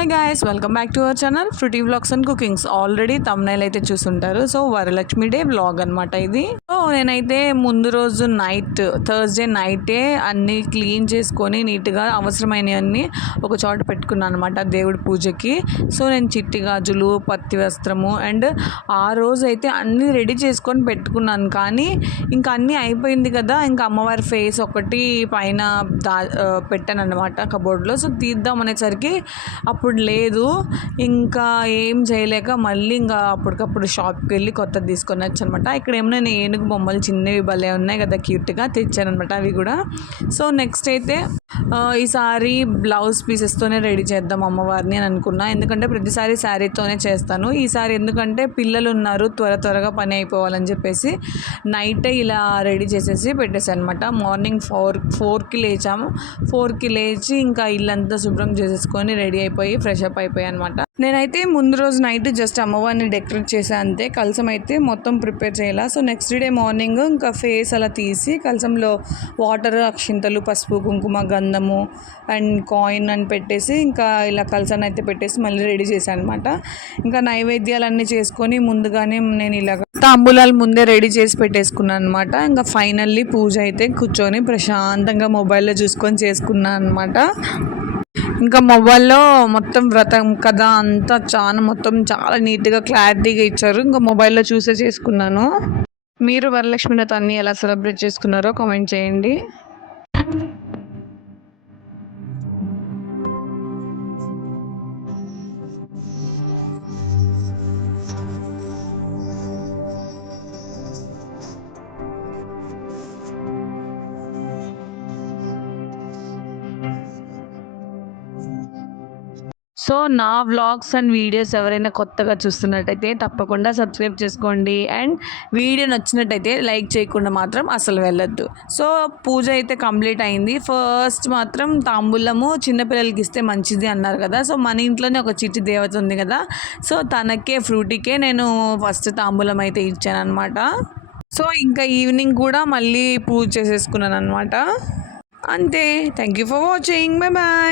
Hi guys, welcome back to our channel Fruity Vlogs and cookings. Already thumbnail అయితే చూసుంటారు. So Varalakshmi day vlog అనమాట ఇది. So నేనైతే ముందు రోజు నైట్, థర్స్డే నైటే అన్నీ క్లీన్ చేసుకొని నీట్గా అవసరమైనవన్నీ ఒక చోట పెట్టుకున్నాను అనమాట దేవుడి పూజకి. సో నేను చిట్టి గాజులు, పత్తి వస్త్రము అండ్ ఆ రోజు అయితే అన్నీ రెడీ చేసుకొని పెట్టుకున్నాను. కానీ ఇంకా అన్నీ అయిపోయింది కదా, ఇంకా అమ్మవారి ఫేస్ ఒకటి పైన పెట్టాను అనమాట కబోర్డ్లో. సో తీద్దాం అనేసరికి అప్పుడు లేదు. ఇంకా ఏం చేయలేక మళ్ళీ ఇంకా అప్పటికప్పుడు షాప్కి వెళ్ళి కొత్తది తీసుకొని వచ్చానమాట. ఇక్కడ ఏమైనా ఏనుగు బొమ్మలు చిన్నవి భలే ఉన్నాయి కదా, క్యూట్గా తెచ్చానమాట అవి కూడా. సో నెక్స్ట్ అయితే ఈసారి బ్లౌజ్ పీసెస్తోనే రెడీ చేద్దాం అమ్మవారిని అని అనుకున్నా. ఎందుకంటే ప్రతిసారి శారీతోనే చేస్తాను. ఈసారి ఎందుకంటే పిల్లలు ఉన్నారు, త్వరగా పని అయిపోవాలని చెప్పేసి నైటే ఇలా రెడీ చేసేసి పెట్టేసాను అనమాట. మార్నింగ్ 4కి లేచాము. 4కి లేచి ఇంకా ఇల్లంతా శుభ్రం చేసేసుకొని రెడీ అయిపోయి ఫ్రెష్ అప్ అయిపోయాయి అనమాట. నేనైతే ముందు రోజు నైట్ జస్ట్ అమ్మవారిని డెకరేట్ చేసా అంతే. కలసం అయితే మొత్తం ప్రిపేర్ చేయాల. సో నెక్స్ట్ డే మార్నింగ్ ఇంకా ఫేస్ అలా తీసి కలసంలో వాటర్, అక్షింతలు, పసుపు, కుంకుమ, గంధము అండ్ కాయిన్ అని పెట్టేసి ఇంకా ఇలా కలసాన్ని అయితే పెట్టేసి మళ్ళీ రెడీ చేశాను అనమాట. ఇంకా నైవేద్యాలన్నీ చేసుకొని ముందుగానే నేను ఇలాగ తాంబూలాలు ముందే రెడీ చేసి పెట్టేసుకున్నాను అనమాట. ఇంకా ఫైనల్లీ పూజ అయితే కూర్చొని ప్రశాంతంగా మొబైల్లో చూసుకొని చేసుకున్నాను అనమాట. ఇంకా మొబైల్లో మొత్తం వ్రతం కథ అంతా చాలా నీట్గా క్లారిటీగా ఇచ్చారు. ఇంకా మొబైల్లో చూసే చేసుకున్నాను. మీరు వరలక్ష్మి వ్రతాన్ని ఎలా సెలబ్రేట్ చేసుకున్నారో కామెంట్ చేయండి. సో నా వ్లాగ్స్ అండ్ వీడియోస్ ఎవరైనా కొత్తగా చూస్తున్నట్టయితే తప్పకుండా సబ్స్క్రైబ్ చేసుకోండి. అండ్ వీడియో నచ్చినట్టయితే లైక్ చేయకుండా మాత్రం అసలు వెళ్ళొద్దు. సో పూజ అయితే కంప్లీట్ అయింది. ఫస్ట్ మాత్రం తాంబూలము చిన్నపిల్లలకి ఇస్తే మంచిది అన్నారు కదా. సో మన ఇంట్లోనే ఒక చిట్టి దేవత ఉంది కదా, సో తనకే ఫ్రూటీకే నేను ఫస్ట్ తాంబూలం అయితే ఇచ్చాను అనమాట. సో ఇంకా ఈవినింగ్ కూడా మళ్ళీ పూజ చేసేసుకున్నాను అనమాట. అంతే. Thank you for watching. Bye bye.